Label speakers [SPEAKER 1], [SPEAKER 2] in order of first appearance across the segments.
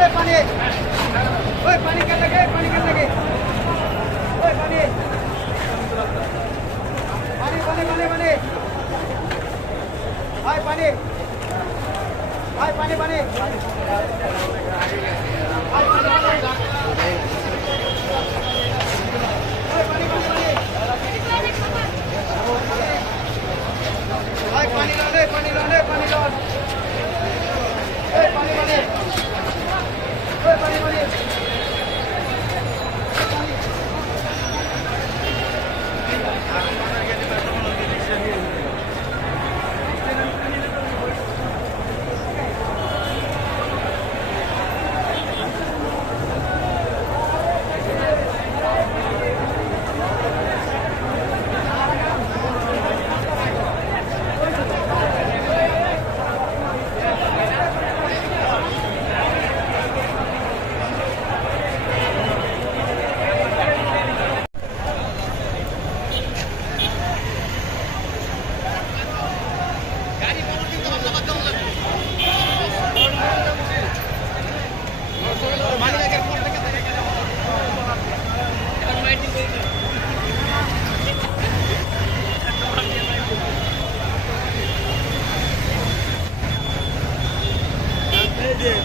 [SPEAKER 1] पानी ओए पानी कर लगे पानी कर लगे ओए पानी पानी पानी पानी पानी हाय पानी हाय पानी पानी हाय पानी पानी पानी पानी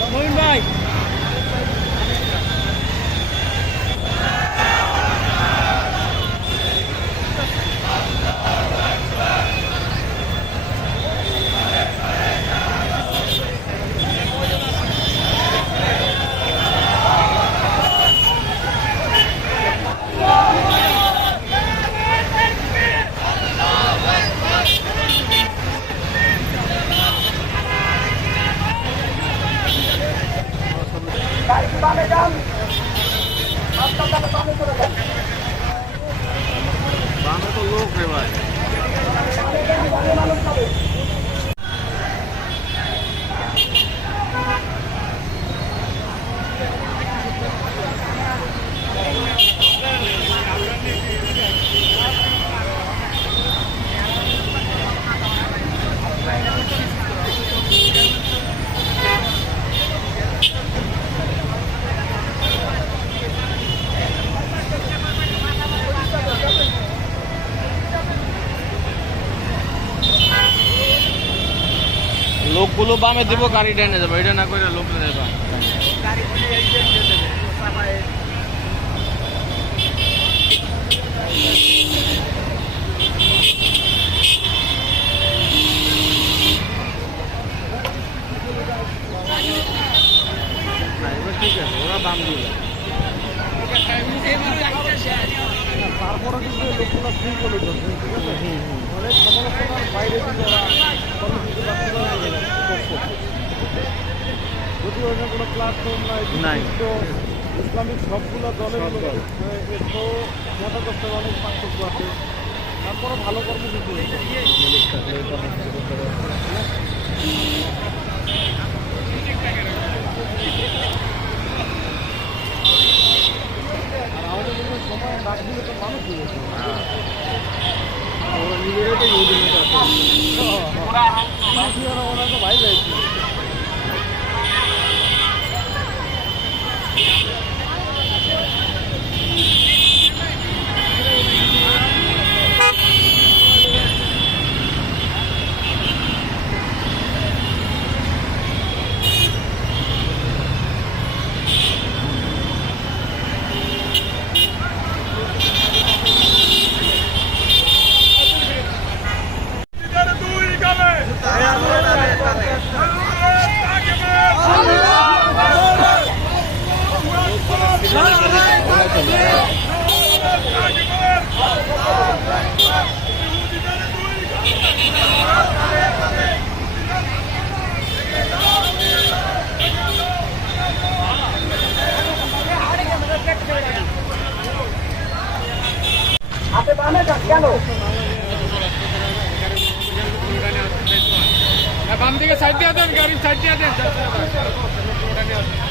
[SPEAKER 1] vamos bye. লোকগুলো বামে দেবো গাড়ি ডেনে যাবো এটা না করে লোক
[SPEAKER 2] তারপরে কিন্তু লোকগুলো করে ঠিক আছে বাইরে কিন্তু ওরা ইসলামিক সবগুলো দলের অনেক পার্থক্য ভালো কর্ম আর আমাদের সময় ডাক দিলে তো মানুষ হয়ে যেত ওরা নিজেরাই তো ভাই যাইছিল
[SPEAKER 1] বাম দিকে সাইড দিয়ে দেন গাড়ি সাইড দিয়ে দেন